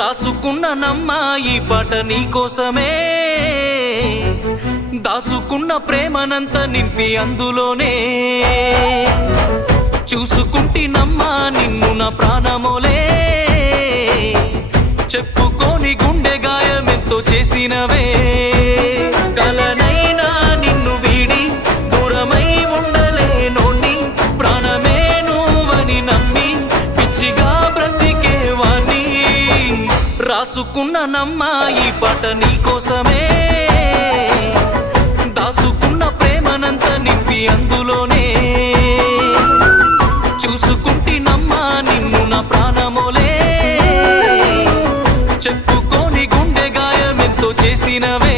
రాసుకున్న నమ్మ ఈ పాట నీకోసమే, దాసుకున్న ప్రేమనంత నింపి అందులోనే, చూసుకుంటినమ్మా నిన్ను నా ప్రాణమోలే, చెప్పుకోని గుండె గాయమెంతో చేసినవే, కలనైనా నిన్ను వీడి దూరమై ఉండలేనోని, ప్రాణమే నువ్వని నమ్మి పిచ్చిగా బ్రతికేవాణ్ణి. రాసుకున్న నమ్మ ఈ పాట నీకోసమే, దాసుకున్న ప్రేమనంత నింపి అందులోనే, చూసుకుంటినమ్మా నిన్ను నా ప్రాణమోలే, చెప్పుకోని గుండె గాయమెంతో చేసినవే.